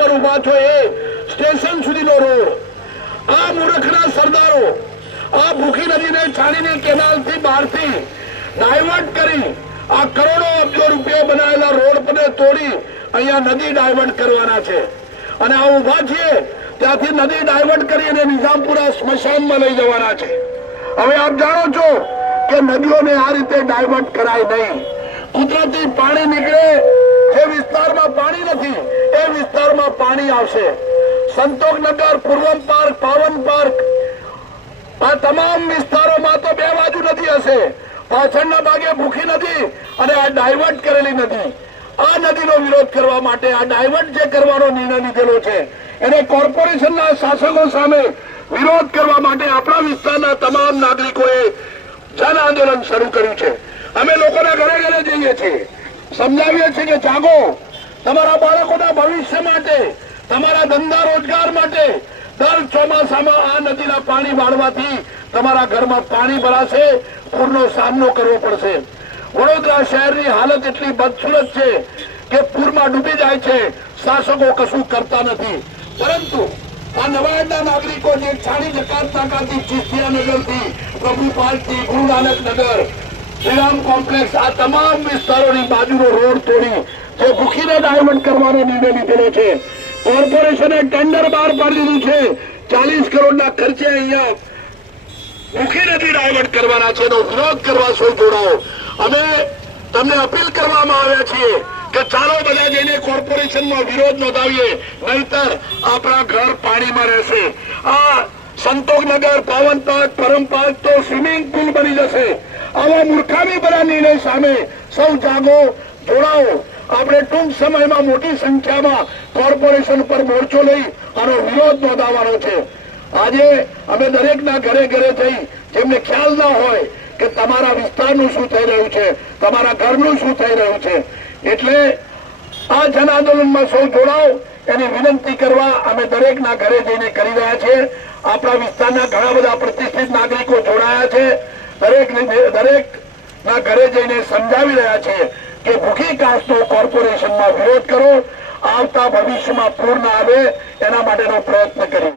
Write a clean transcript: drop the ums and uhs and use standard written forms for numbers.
ઉપર ઉભા છો એ સ્ટેશન સુધીનો રોડ, આ મૂર્ખના સરદારો આ ભૂખી નદીને છાણીને કેનાલથી બહારથી ડાયવર્ટ કરી આ કરોડો અબજો રૂપિયા બનાવેલા રોડ પર તોડી અહીંયા નદી ડાયવર્ટ કરવાના છે અને આ ઉભા છીએ ત્યાંથી નદી ડાયવર્ટ કરી અને નિઝામપુરા સ્મશાનમાં લઈ જવાના છે। હવે આપ જાણો છો કે નદીઓને આ રીતે ડાયવર્ટ કરાય નહીં। કુદરતી પાણી નીકળે, જે વિસ્તારમાં પાણી નથી એ વિસ્તારમાં પાણી આવશે। સંતોષનગર, પૂર્વમ પાર્ક, પાવન પાર્ક, આ તમામ વિસ્તારોમાં તો બે બાજુ નદી હશે, પાછળના ભાગે ભૂખી નદી અને આ ડાયવર્ટ કરેલી નદી। આ નદીનો વિરોધ કરવા માટે આ ડાયવર્ટ જે કરવાનો નિર્ણય લીધેલો છે એને કોર્પોરેશનના શાસકો સામે વિરોધ કરવા માટે આપણા વિસ્તારના તમામ નાગરિકોએ જન આંદોલન શરૂ કર્યું છે। અમે લોકોના ઘરે ઘરે જઈએ છીએ, સમજાવીએ છીએ કે જાગો, તમારા બાળકોના ભવિષ્ય માટે, તમારા ધંધા રોજગાર માટે દર ચોમાસામાં આ નદીના પાણી વાળવાથી તમારા ઘરમાં પાણી ભરાશે, પૂરનો સામનો કરવો પડશે। વડોદરા શહેરની હાલત એટલી બદસુરત છે કે પૂરમાં ડૂબી જાય છે, શાસકો કશું કરતા નથી। પરંતુ આ નવાડના નાગરિકો જે છાણી જકાતના કાથી ચિસ્તિયાનગરથી, પ્રભુપાલથી, ગુરુ નાનક નગર, શ્રીરામ કોમ્પ્લેક્સ, આ તમામ વિસ્તારોની બાજુનો રોડ તોડી જે ભૂખીને ડાયવર્ટ કરવાનો નિર્ણય લીધેલો છે। કોર્પોરેશને ટેન્ડર બહાર પાડી દીધું છે, 40 કરોડના ખર્ચે અહીંયા ભૂખી નદી ડાયવર્ટ કરવાના છે, એનો વિરોધ કરવા સૌ જોડાઓ। અમે તમને અપીલ કરવામાં આવ્યા છીએ કે ચાલો બધા જઈને કોર્પોરેશનમાં વિરોધ નોંધાવીએ, નહીતર આપણા ઘર પાણીમાં રહેશે। આ સંતોષનગર, પાવન પાર્ક, પરમ પાર્ક તો સ્વિમિંગ પુલ બની જશે। આવા મૂર્ખામી ભરા નિર્ણય સામે સૌ જાગો, જોડાઓ। આપણે ટૂંક સમયમાં મોટી સંખ્યામાં કોર્પોરેશન પર મોરચો લઈ આનો વિરોધ નોંધાવવાનો છે। આજે અમે દરેકના ઘરે ઘરે જઈ, જેમને ખ્યાલ ના હોય કે તમારા વિસ્તારનું શું થઈ રહ્યું છે, તમારા ઘરનું શું થઈ રહ્યું છે, એટલે આ જન આંદોલનમાં સૌ જોડાઓ એની વિનંતી કરવા અમે દરેકના ઘરે જઈને કરી રહ્યા છીએ। આપણા વિસ્તારના ઘણા બધા પ્રતિષ્ઠિત નાગરિકો જોડાયા છે, દરેકના ઘરે જઈને સમજાવી રહ્યા છે કે ભૂખી કાસ્ટનો કોર્પોરેશનમાં વિરોધ કરો, આવતા ભવિષ્યમાં પૂર ના આવે એના માટેનો પ્રયત્ન કરીએ।